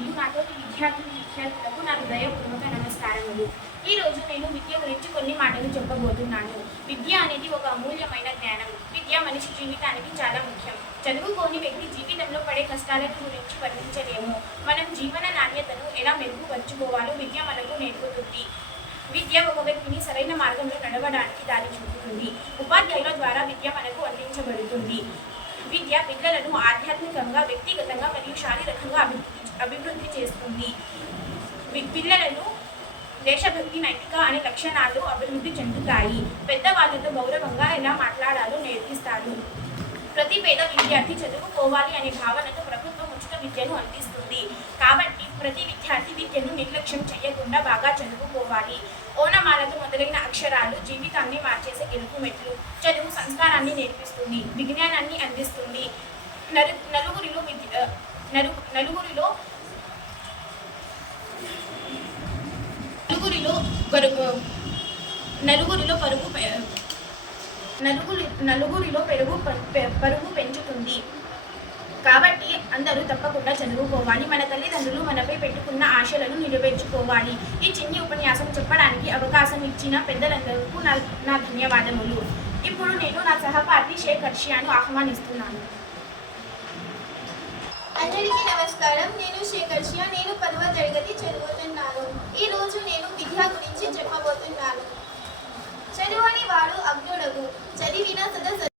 మరియు నాతోటి విద్యార్థులకు నా హృదయపూర్వక నమస్కారములు. ఈరోజు నేను విద్య గురించి కొన్ని మాటలు చెప్పబోతున్నాను. విద్య అనేది ఒక అమూల్యమైన జ్ఞానం. విద్య మనిషి జీవితానికి చాలా ముఖ్యం. చదువుకోని వ్యక్తి జీవితంలో పడే కష్టాలను గురించి వర్ణించలేము. మనం జీవన నాణ్యతను ఎలా మెరుగుపరుచుకోవాలో విద్య మనకు నేర్పుతుంది. విద్య ఒక వ్యక్తిని సరైన మార్గంలో నడవడానికి దారి చూపుతుంది. ఉపాధ్యాయుల ద్వారా విద్య మనకు అందించబడుతుంది. విద్య పిల్లలను ఆధ్యాత్మికంగా, వ్యక్తిగతంగా మరియు శారీరకంగా అభివృద్ధి చేస్తుంది. పిల్లలను దేశభక్తి, నైతిక అనే లక్షణాలు అభివృద్ధి చెందుతాయి. పెద్దవాళ్లతో గౌరవంగా ఎలా మాట్లాడాలో నేర్పిస్తారు. ప్రతి పేద విద్యార్థి చదువుకోవాలి అనే భావనతో ప్రభుత్వం ఉచిత విద్యను అందిస్తుంది. కాబట్టి ప్రతి విద్యార్థి విద్యను నిర్లక్ష్యం చేయకుండా బాగా చదువుకోవాలి. ఓనమాలతో మొదలైన అక్షరాలు జీవితాన్ని మార్చేసే గెలుపు మెట్లు. చదువు సంస్కారాన్ని నేర్పిస్తుంది, విజ్ఞానాన్ని అందిస్తుంది. నలుగురిలో పరుగు పెంచుతుంది. కాబట్టి అందరూ తప్పకుండా చదువుకోవాలి. మన తల్లిదండ్రులు మనపై పెట్టుకున్న ఆశలను నెరవేర్చుకోవాలి. ఈ చిన్ని ఉపన్యాసం చెప్పడానికి అవకాశం ఇచ్చిన పెద్దలందరికీ నా ధన్యవాదములు. ఇప్పుడు నేను నా సహపాఠి షేక్ హర్షియాను ఆహ్వానిస్తున్నాను. అందరికీ నమస్కారం. నేను షేక్ హర్షియా. నేను 10వ తరగతి చదువుతున్నాను. ఈరోజు నేను విద్య గురించి చెప్పబోతున్నాను. చదువని వాడు అజ్ఞుడగు, చదివిన సదా